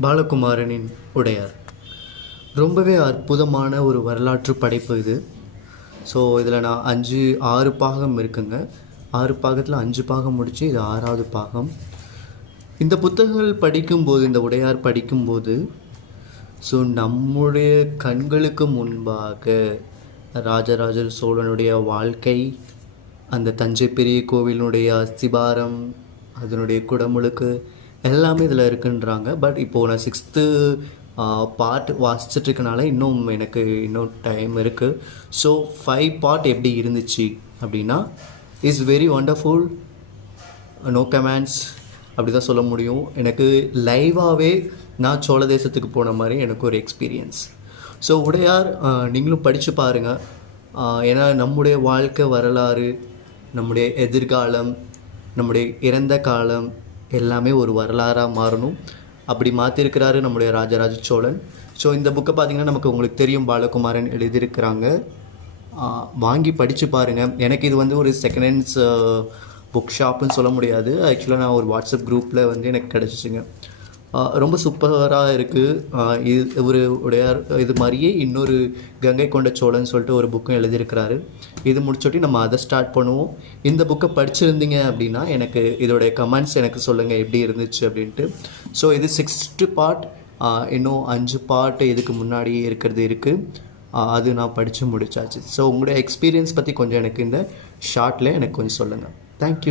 பாலகுமாரனின் உடையார். ரொம்பவே அற்புதமான ஒரு வரலாற்று படைப்பு இது. ஸோ இதில் நான் அஞ்சு ஆறு பாகம் இருக்குங்க. ஆறு பாகத்தில் அஞ்சு பாகம் முடித்து இது ஆறாவது பாகம். இந்த புத்தகங்கள் படிக்கும்போது இந்த உடையார் படிக்கும்போது ஸோ நம்முடைய கண்களுக்கு முன்பாக ராஜராஜ சோழனுடைய வாழ்க்கை அந்த தஞ்சை பெரிய கோவிலினுடைய அஸ்திபாரம் அதனுடைய குடமுழுக்கு எல்லாமே இதில் இருக்குன்றாங்க. பட் இப்போது நான் சிக்ஸ்த்து பார்ட் வாசிச்சிட்ருக்கனால இன்னும் எனக்கு இன்னும் டைம் இருக்குது ஸோ ஃபைவ் பார்ட் எப்படி இருந்துச்சு அப்படின்னா is very wonderful no comments அப்படி தான் சொல்ல முடியும். எனக்கு லைவாகவே நான் சோழ தேசத்துக்கு போன மாதிரி எனக்கு ஒரு எக்ஸ்பீரியன்ஸ் ஸோ உடையார் நீங்களும் படித்து பாருங்கள் ஏன்னா நம்முடைய வாழ்க்கை வரலாறு நம்முடைய எதிர்காலம் நம்முடைய இறந்த காலம் எல்லாமே ஒரு வரலாறாக மாறணும். அப்படி மாற்றிருக்கிறாரு நம்முடைய ராஜராஜ சோழன். ஸோ இந்த புக்கை பார்த்தீங்கன்னா நமக்கு உங்களுக்கு தெரியும் பாலகுமாரன் எழுதியிருக்கிறாங்க. வாங்கி படித்து பாருங்கள் எனக்கு இது வந்து ஒரு செகண்ட் ஹேண்ட்ஸ் புக் ஷாப்புன்னு சொல்ல முடியாது. ஆக்சுவலாக நான் ஒரு வாட்ஸ்அப் குரூப்பில் வந்து எனக்கு கிடச்சிச்சுங்க. ரொம்ப சூப்பராக இருக்குது இது ஒரு உடையார் இது மாதிரியே இன்னொரு கங்கை கொண்ட சோழன் சொல்லிட்டு ஒரு புக்கும் எழுதியிருக்கிறாரு. இது முடிச்சோட்டி நம்ம அதை ஸ்டார்ட் பண்ணுவோம். இந்த புக்கை படிச்சிருந்தீங்க அப்படின்னா எனக்கு இதோடைய கமெண்ட்ஸ் எனக்கு சொல்லுங்கள் எப்படி இருந்துச்சு அப்படின்ட்டு. ஸோ இது சிக்ஸ்த்து பார்ட் இன்னும் அஞ்சு பார்ட் இதுக்கு முன்னாடி இருக்கிறது இருக்குது அது நான் படித்து முடிச்சாச்சு. ஸோ உங்களுடைய எக்ஸ்பீரியன்ஸ் பற்றி கொஞ்சம் எனக்கு இந்த ஷார்ட்டில் எனக்கு கொஞ்சம் சொல்லுங்கள் தேங்க்யூ